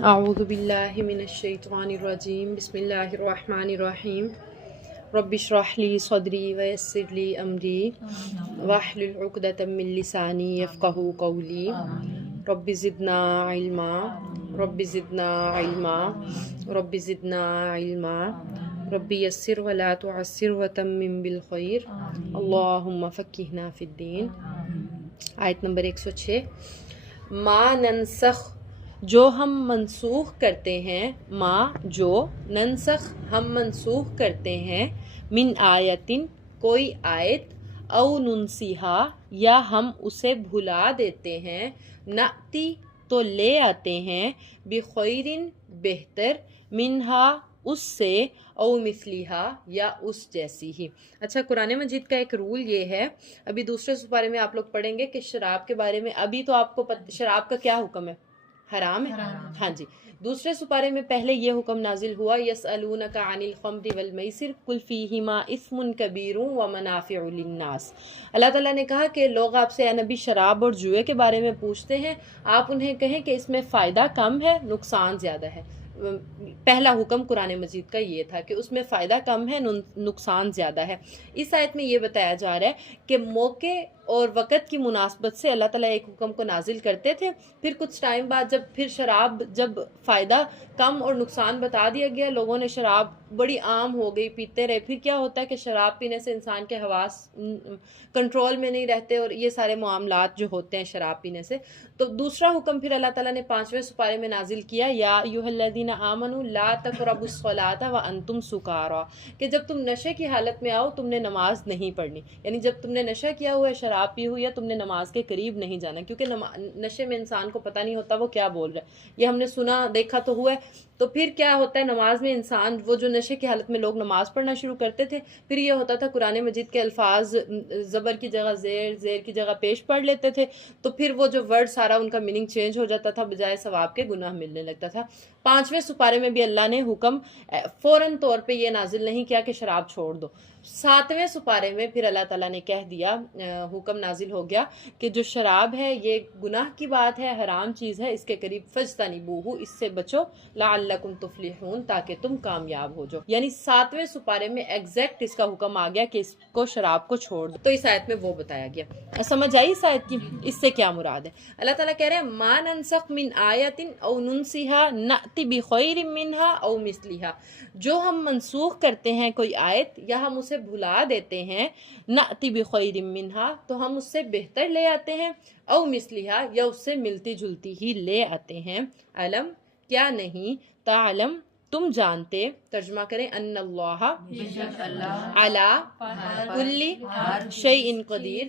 اعوذ باللہ من الشیطان الرجیم بسم اللہ الرحمن الرحیم رب اشرح لی صدری ویسر لی امری واحلل عقدۃ من لسانی یفقہوا قولی رب زدنا علما رب زدنا علما رب زدنا علما رب یسر ولا تعسر وتمم بالخیر اللہم فقہنا فی الدین۔ آیت نمبر 106۔ ما ننسخ جو ہم منسوخ کرتے ہیں، ما جو ننسخ ہم منسوخ کرتے ہیں، من آیتن کوئی آیت، او ننسیہا یا ہم اسے بھلا دیتے ہیں، نأتی تو لے آتے ہیں، بخیرن بہتر، منہا اس سے، او مثلیہا یا اس جیسی ہی۔ اچھا، قرآن مجید کا ایک رول یہ ہے، ابھی دوسرے سپارے میں آپ لوگ پڑھیں گے کہ شراب کے بارے میں، ابھی تو آپ کو شراب کا کیا حکم ہے؟ حرام ہے۔ ہاں جی، دوسرے سپارے میں پہلے یہ حکم نازل ہوا، یسألونک عن الخمر والمیسر قل فیہما اثم کبیر ومنافع للناس۔ اللہ تعالیٰ نے کہا کہ لوگ آپ سے اے نبی شراب اور جوئے کے بارے میں پوچھتے ہیں، آپ انہیں کہیں کہ اس میں فائدہ کم ہے، نقصان زیادہ ہے۔ پہلا حکم قرآن مجید کا یہ تھا کہ اس میں فائدہ کم ہے، نقصان زیادہ ہے۔ اس آیت میں یہ بتایا جا رہا ہے کہ موقع اور وقت کی مناسبت سے اللہ تعالیٰ ایک حکم کو نازل کرتے تھے، پھر کچھ ٹائم بعد جب شراب فائدہ کم اور نقصان بتا دیا گیا، لوگوں نے شراب بڑی عام ہو گئی، پیتے رہے، پھر کیا ہوتا ہے کہ شراب پینے سے انسان کے حواس کنٹرول میں نہیں رہتے، اور یہ سارے معاملات جو ہوتے ہیں شراب پینے سے۔ تو دوسرا حکم پھر اللہ تعالیٰ نے 5ویں سپارے میں نازل کیا، یا ایھا الذین آمنوا لا تقربوا الصلاۃ وانتم سکارا، کہ جب تم نشے کی حالت میں آؤ تم نے نماز نہیں پڑھنی، یعنی جب تم نے نشہ کیا ہوا ہے، شراب پی ہوئی ہے، تم نے نماز کے قریب نہیں جانا، کیونکہ نشے میں انسان کو پتہ نہیں ہوتا وہ کیا بول رہا ہے، یہ ہم نے سنا دیکھا تو ہوا ہے۔ تو پھر کیا ہوتا ہے نماز میں انسان، وہ جو نشے کی حالت میں لوگ نماز پڑھنا شروع کرتے تھے، پھر یہ ہوتا تھا قرآن مجید کے الفاظ زبر کی جگہ زیر، زیر کی جگہ پیش پڑھ لیتے تھے، تو پھر وہ جو ورڈ سارا ان کا میننگ چینج ہو جاتا تھا، بجائے ثواب کے گناہ ملنے لگتا تھا۔ 5ویں سپارے میں بھی اللہ نے حکم فوراً طور پہ یہ نازل نہیں کیا کہ شراب چھوڑ دو۔ 7ویں سپارے میں پھر اللہ تعالیٰ نے کہہ دیا، حکم نازل ہو گیا کہ جو شراب ہے یہ گناہ کی بات ہے، حرام چیز ہے، اس کے قریب فاجتنبوہ، اس سے بچو، لعلکم تفلحون، تاکہ تم کامیاب ہو جاؤ۔ یعنی 7ویں سپارے میں ایگزیکٹ اس کا حکم آ گیا کہ اس کو شراب کو چھوڑ دو، تو اس آیت میں وہ بتایا گیا۔ سمجھ آئی اس آیت کی اس سے کیا مراد ہے؟ اللہ تعالیٰ کہہ رہے ہیں ما ننسخ من آیت او ننسیہا نأتی بخیر منہا او مثلیہا، جو ہم منسوخ کرتے ہیں کوئی آیت یا ہم اسے بھلا دیتے ہیں، نأتی بخیر منہا تو ہم اس سے بہتر لے آتے ہیں، او مثلیہا یا اس سے ملتی جلتی ہی لے آتے ہیں۔ علم کیا نہیں، تعلم تم جانتے، ترجمہ کریں، ان اللہ علی کل شیء قدیر،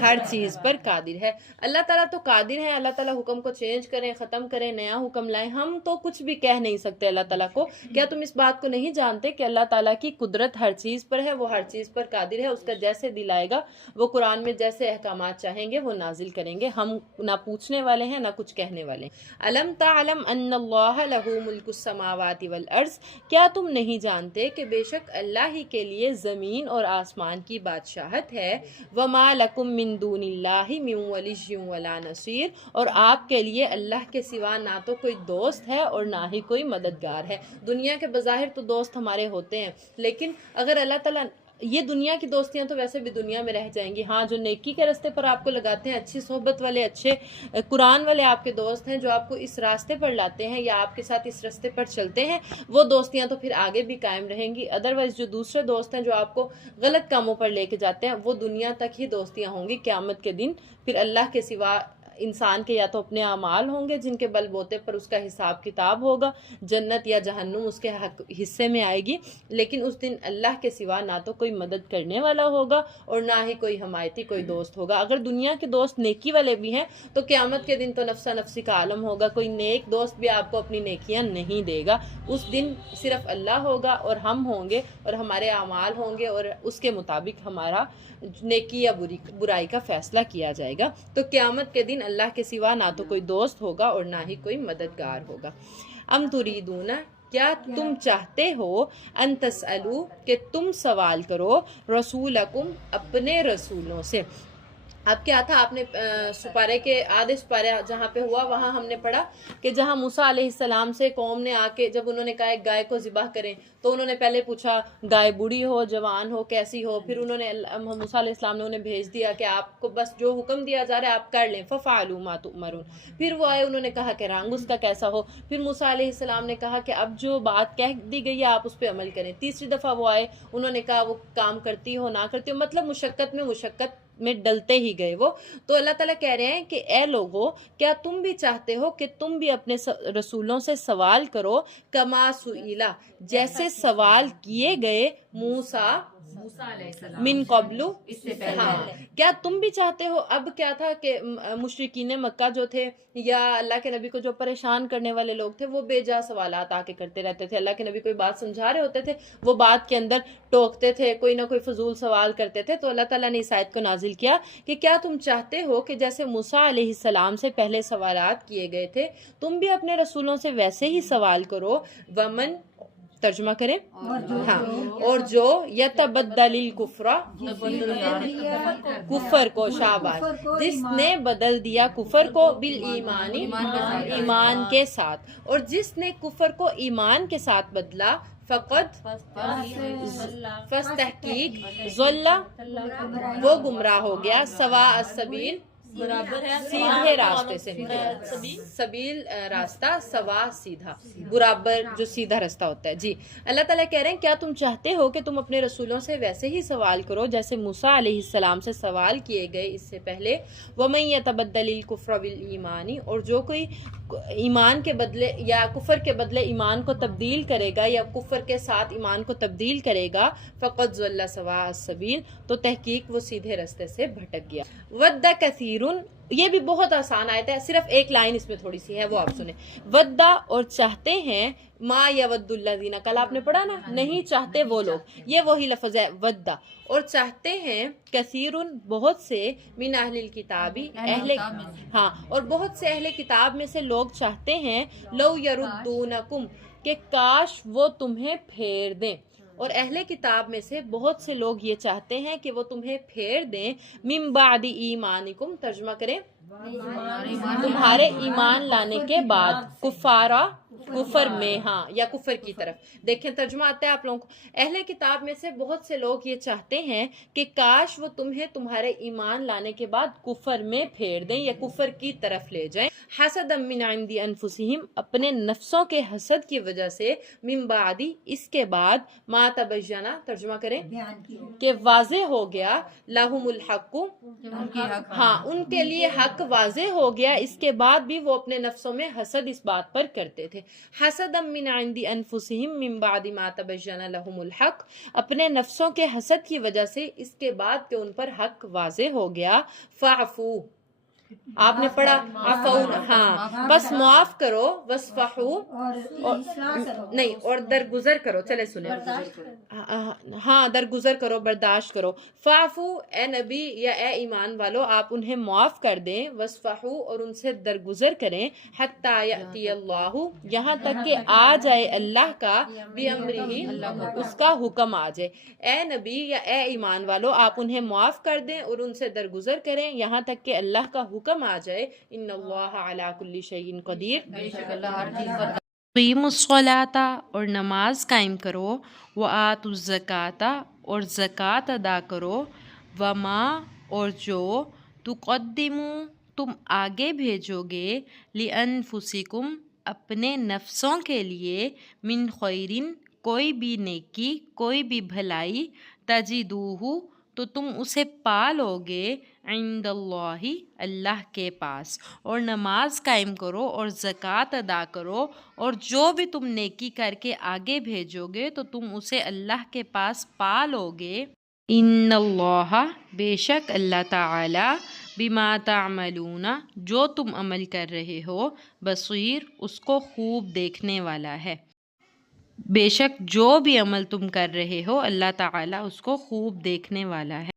ہر چیز پر قادر ہے۔ اللہ تعالیٰ تو قادر ہے، اللہ تعالیٰ حکم کو چینج کریں، ختم کریں، نیا حکم لائیں، ہم تو کچھ بھی کہہ نہیں سکتے اللہ تعالیٰ کو۔ کیا تم اس بات کو نہیں جانتے کہ اللہ تعالیٰ کی قدرت ہر چیز پر ہے، وہ ہر چیز پر قادر ہے، اس کا جیسے دل آئے گا وہ قرآن میں جیسے احکامات چاہیں گے وہ نازل کریں گے، ہم نہ پوچھنے والے ہیں نہ کچھ کہنے والے ہیں۔ علم تعلم ان اللہ لہ ملک السماوات والارض، کیا تم نہیں جانتے کہ بے شک اللہ ہی کے لیے زمین اور آسمان کی بادشاہت ہے، وما لکم من دون اللہ من ولی ولا نصیر، اور آپ کے لیے اللہ کے سوا نہ تو کوئی دوست ہے اور نہ ہی کوئی مددگار ہے۔ دنیا کے بظاہر تو دوست ہمارے ہوتے ہیں، لیکن اگر اللہ تعالیٰ، یہ دنیا کی دوستیاں تو ویسے بھی دنیا میں رہ جائیں گی، ہاں جو نیکی کے راستے پر آپ کو لگاتے ہیں، اچھی صحبت والے، اچھے قرآن والے آپ کے دوست ہیں، جو آپ کو اس راستے پر لاتے ہیں یا آپ کے ساتھ اس راستے پر چلتے ہیں، وہ دوستیاں تو پھر آگے بھی قائم رہیں گی۔ ادروائز جو دوسرے دوست ہیں جو آپ کو غلط کاموں پر لے کے جاتے ہیں، وہ دنیا تک ہی دوستیاں ہوں گی، قیامت کے دن پھر اللہ کے سوا انسان کے یا تو اپنے اعمال ہوں گے جن کے بل بوتے پر اس کا حساب کتاب ہوگا، جنت یا جہنم اس کے حصے میں آئے گی، لیکن اس دن اللہ کے سوا نہ تو کوئی مدد کرنے والا ہوگا اور نہ ہی کوئی حمایتی، کوئی دوست ہوگا۔ اگر دنیا کے دوست نیکی والے بھی ہیں تو قیامت کے دن تو نفسا نفسی کا عالم ہوگا، کوئی نیک دوست بھی آپ کو اپنی نیکیاں نہیں دے گا۔ اس دن صرف اللہ ہوگا اور ہم ہوں گے اور ہمارے اعمال ہوں گے، اور اس کے مطابق ہمارا نیکی یا برائی کا فیصلہ کیا جائے گا۔ تو قیامت کے دن اللہ کے سوا نہ تو کوئی دوست ہوگا اور نہ ہی کوئی مددگار ہوگا۔ ام تریدون، کیا تم چاہتے ہو، ان تسألو کہ تم سوال کرو، رسولکم اپنے رسولوں سے، اب کیا تھا، آپ نے سپارے کے آدھے سپارے جہاں پہ ہوا وہاں ہم نے پڑھا کہ جہاں موسیٰ علیہ السلام سے قوم نے آ کے جب انہوں نے کہا ایک گائے کو ذبح کریں تو انہوں نے پہلے پوچھا گائے بوڑھی ہو جوان ہو کیسی ہو، پھر انہوں نے موسیٰ علیہ السلام نے انہیں بھیج دیا کہ آپ کو بس جو حکم دیا جا رہا ہے آپ کر لیں، فَفَعَلُوا مَا تُؤْمَرُونَ۔ پھر وہ آئے، انہوں نے کہا کہ رنگ اس کا کیسا ہو، پھر موسیٰ علیہ السلام نے کہا کہ اب جو بات کہہ دی گئی ہے آپ اس پہ عمل کریں۔ تیسری دفعہ وہ آئے، انہوں نے کہا وہ کام کرتی ہو نہ کرتی ہو، مطلب مشقت میں ڈلتے ہی گئے وہ۔ تو اللہ تعالیٰ کہہ رہے ہیں کہ اے لوگو کیا تم بھی چاہتے ہو کہ تم بھی اپنے رسولوں سے سوال کرو، کما سئیلا جیسے سوال کیے گئے موسیٰ من قبل، ہاں کیا تم بھی چاہتے ہو؟ اب کیا تھا کہ مشرکین مکہ جو تھے یا اللہ کے نبی کو جو پریشان کرنے والے لوگ تھے وہ بے جا سوالات آ کے کرتے رہتے تھے، اللہ کے نبی کوئی بات سمجھا رہے ہوتے تھے وہ بات کے اندر ٹوکتے تھے، کوئی نہ کوئی فضول سوال کرتے تھے۔ تو اللہ تعالیٰ نے اس آیت کو نازل کیا کہ کیا تم چاہتے ہو کہ جیسے موسیٰ علیہ السلام سے پہلے سوالات کیے گئے تھے تم بھی اپنے رسولوں سے ویسے ہی سوال کرو، ومن ترجمہ کریں، ہاں اور جو یتبدل الکفر، کفر کو، شاباش، جس نے بدل دیا کفر کو بالایمان، ایمان کے ساتھ، اور جس نے کفر کو ایمان کے ساتھ بدلا فقط فس تحقیق ضل، وہ گمراہ ہو گیا، سواء السبیل برابر ہے سیدھے راستے سے، سبیل راستہ، سوا سیدھا، برابر جو سیدھا راستہ ہوتا ہے۔ جی اللہ تعالیٰ کہہ رہے ہیں کیا تم چاہتے ہو کہ تم اپنے رسولوں سے ویسے ہی سوال کرو جیسے موسیٰ علیہ السلام سے سوال کیے گئے اس سے پہلے، وَمَن يَتَبَدَّلِ الْكُفْرَ بِالْإِيمَانِ، اور جو کوئی ایمان کے بدلے یا کفر کے بدلے ایمان کو تبدیل کرے گا یا کفر کے ساتھ ایمان کو تبدیل کرے گا، فقط ضل سواء السبیل، تو تحقیق وہ سیدھے راستے سے بھٹک گیا۔ ود کثیر، یہ بھی بہت آسان آیت ہے، صرف ایک لائن اس میں تھوڑی سی ہے وہ آپ سنیں، ودا اور چاہتے ہیں، ما یود الذین، کل آپ نے پڑھا نا نہیں چاہتے وہ لوگ، یہ وہی لفظ ہے ودا، اور چاہتے ہیں کثیر بہت سے، من اہل الکتابی اہل، ہاں اور بہت سے اہل کتاب میں سے لوگ چاہتے ہیں، لو یردونکم، کہ کاش وہ تمہیں پھیر دیں، اور اہل کتاب میں سے بہت سے لوگ یہ چاہتے ہیں کہ وہ تمہیں پھیر دیں، من بعد ایمانکم، ترجمہ کریں تمہارے ایمان لانے کے بعد، کفارا کفر میں، ہاں یا کفر کی طرف، دیکھیں ترجمہ آتا ہے آپ لوگوں کو، اہل کتاب میں سے بہت سے لوگ یہ چاہتے ہیں کہ کاش وہ تمہیں تمہارے ایمان لانے کے بعد کفر میں پھیر دیں یا کفر کی طرف لے جائیں، حسدا من عند انفسہم، اپنے نفسوں کے حسد کی وجہ سے، من بعد، اس کے بعد، ما تبینا، ترجمہ کریں کہ واضح ہو گیا، لہم الحق، ہاں ان کے لیے حق واضح ہو گیا، اس کے بعد بھی وہ اپنے نفسوں میں حسد اس بات پر کرتے تھے، حسدا من عند انفسہم من بعد ما تبین لہم الحق، اپنے نفسوں کے حسد کی وجہ سے اس کے بعد کہ ان پر حق واضح ہو گیا، فاعفو، آپ نے پڑھا عفون، ہاں بس معاف کرو، وصفحو، نہیں اور درگزر کرو، چلے سنیں، ہاں درگزر کرو، برداشت کرو، فاعفو، اے نبی یا اے ایمان والو آپ انہیں معاف کر دیں، وصفحو، اور ان سے درگزر کریں، حتی یأتی اللہ، یہاں تک کہ آ جائے اللہ کا، بِأَمْرِهِ، اس کا حکم آ جائے، اے نبی یا اے ایمان والو آپ انہیں معاف کر دیں اور ان سے درگزر کریں یہاں تک کہ اللہ کا حکم آ جائے، ان اللہ علی کل شیء قدیر، قیموا الصلاۃ، اور نماز قائم کرو، وآتوا الزکاۃ، اور زکوٰۃ ادا کرو، وما، اور جو، تقدموا، تم آگے بھیجو گے، لانفسکم، اپنے نفسوں کے لیے، من خیرن، کوئی بھی نیکی، کوئی بھی بھلائی، تجدوہ، تو تم اسے پا لو گے، عند اللہ، اللہ کے پاس، اور نماز قائم کرو اور زکوٰۃ ادا کرو، اور جو بھی تم نیکی کر کے آگے بھیجو گے تو تم اسے اللہ کے پاس پا لو گے، ان اللہ، بے شک اللہ تعالی، بما تعملون، جو تم عمل کر رہے ہو، بصیر، اس کو خوب دیکھنے والا ہے، بے شک جو بھی عمل تم کر رہے ہو اللہ تعالی اس کو خوب دیکھنے والا ہے۔